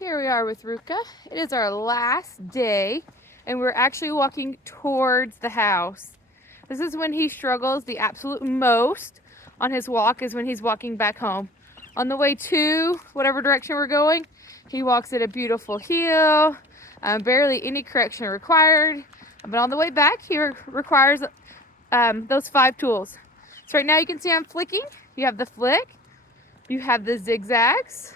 Here we are with Ruca. It is our last day and we're actually walking towards the house. This is when he struggles the absolute most on his walk, is when he's walking back home. On the way to whatever direction we're going, he walks at a beautiful heel, barely any correction required. But on the way back, he requires those 5 tools. So right now you can see I'm flicking. You have the flick, you have the zigzags,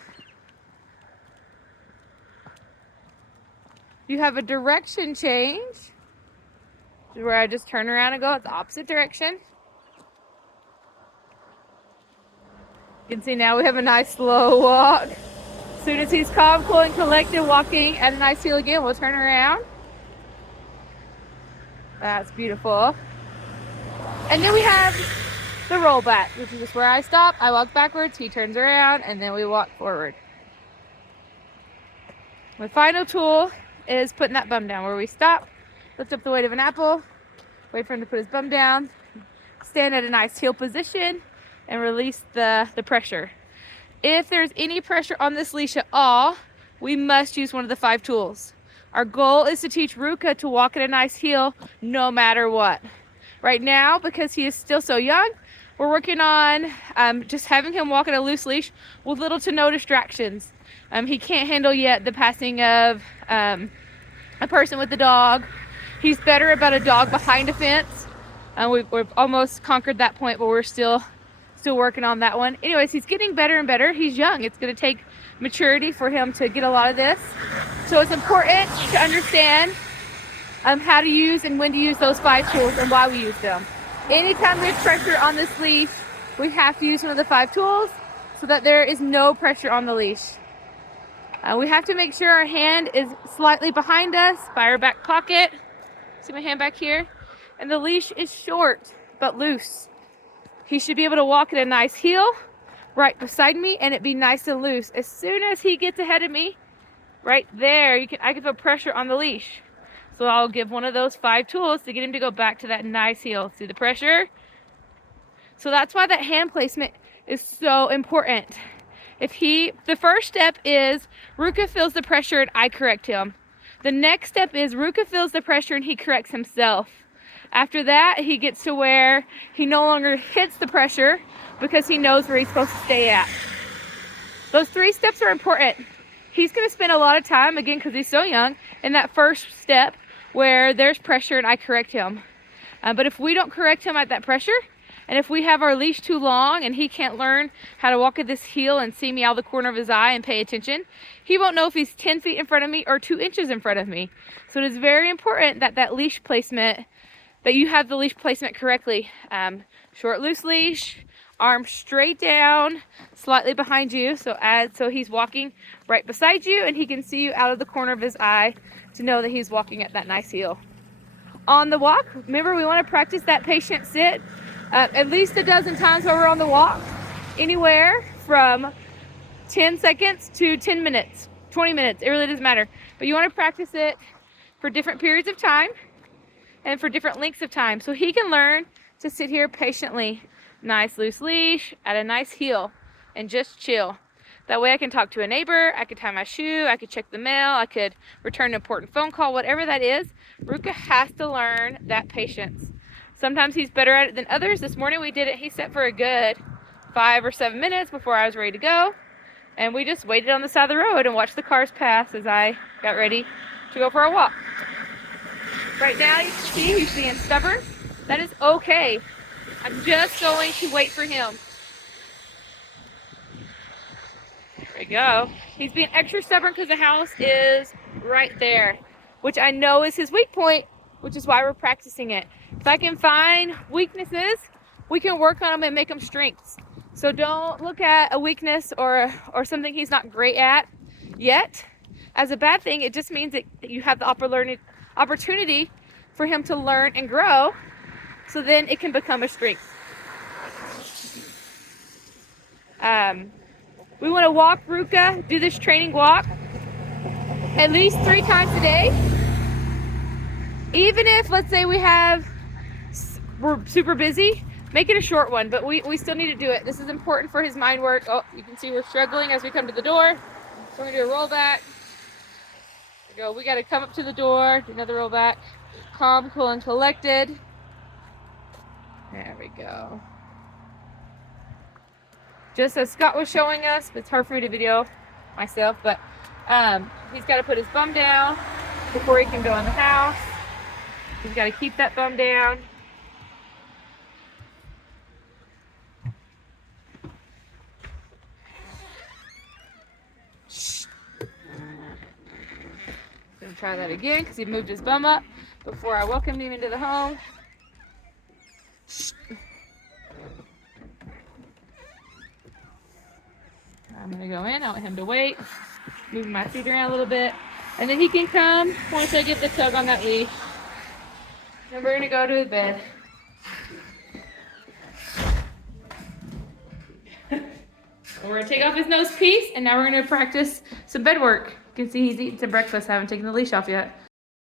you have a direction change, where I just turn around and go the opposite direction. You can see now we have a nice slow walk. As soon as he's calm, cool, and collected, walking at a nice heel again, we'll turn around. That's beautiful. And then we have the roll back, which is just where I stop, I walk backwards, he turns around, and then we walk forward. My final tool is putting that bum down, where we stop, lift up the weight of an apple, wait for him to put his bum down, stand at a nice heel position, and release the pressure. If there's any pressure on this leash at all, we must use one of the 5 tools. Our goal is to teach Ruca to walk at a nice heel no matter what. Right now, because he is still so young, we're working on just having him walk at a loose leash with little to no distractions. He can't handle yet the passing of a person with a dog. He's better about a dog behind a fence. We've almost conquered that point, but we're still working on that one. Anyways, he's getting better and better. He's young. It's going to take maturity for him to get a lot of this. So it's important to understand how to use and when to use those 5 tools and why we use them. Anytime there's pressure on this leash, we have to use one of the 5 tools so that there is no pressure on the leash. We have to make sure our hand is slightly behind us by our back pocket. See my hand back here? And the leash is short but loose. He should be able to walk at a nice heel right beside me and it be nice and loose. As soon as he gets ahead of me, right there, I can feel pressure on the leash. So I'll give one of those 5 tools to get him to go back to that nice heel. See the pressure? So that's why that hand placement is so important. The first step is Ruca feels the pressure and I correct him. The next step is Ruca feels the pressure and he corrects himself. After that, he gets to where he no longer hits the pressure because he knows where he's supposed to stay at. Those 3 steps are important. He's going to spend a lot of time, again, because he's so young, in that first step where there's pressure and I correct him. But if we don't correct him at that pressure, and if we have our leash too long and he can't learn how to walk at this heel and see me out of the corner of his eye and pay attention, he won't know if he's 10 feet in front of me or 2 inches in front of me. So it is very important that leash placement, that you have the leash placement correctly. Short, loose leash, arm straight down, slightly behind you, so he's walking right beside you and he can see you out of the corner of his eye to know that he's walking at that nice heel. On the walk, remember, we want to practice that patient sit at least a dozen times while we're on the walk, anywhere from 10 seconds to 10 minutes, 20 minutes, it really doesn't matter. But you want to practice it for different periods of time and for different lengths of time, so he can learn to sit here patiently, nice loose leash, at a nice heel, and just chill. That way I can talk to a neighbor, I could tie my shoe, I could check the mail, I could return an important phone call, whatever that is. Ruca has to learn that patience. Sometimes he's better at it than others. This morning we did it, he sat for a good 5 or 7 minutes before I was ready to go. And we just waited on the side of the road and watched the cars pass as I got ready to go for a walk. Right now you can see he's being stubborn. That is okay. I'm just going to wait for him. There we go. He's being extra stubborn because the house is right there, which I know is his weak point, which is why we're practicing it. If I can find weaknesses, we can work on them and make them strengths. So don't look at a weakness or something he's not great at yet as a bad thing. It just means that you have the opportunity for him to learn and grow, so then it can become a strength. We want to walk Ruca, do this training walk at least 3 times a day. Even if, let's say we're super busy, make it a short one, but we still need to do it. This is important for his mind work. Oh, you can see we're struggling as we come to the door. So we're going to do a roll back. go. We got to come up to the door, do another roll back. Calm, cool, and collected. There we go. Just as Scott was showing us, it's hard for me to video myself, but he's got to put his bum down before he can go in the house. He's got to keep that bum down. Gonna try that again because he moved his bum up before I welcomed him into the home. I'm gonna go in. I want him to wait. Moving my feet around a little bit, and then he can come once I get the tug on that leash. Then we're gonna go to his bed. We're gonna take off his nose piece, and now we're gonna practice some bed work. You can see he's eating some breakfast. I haven't taken the leash off yet.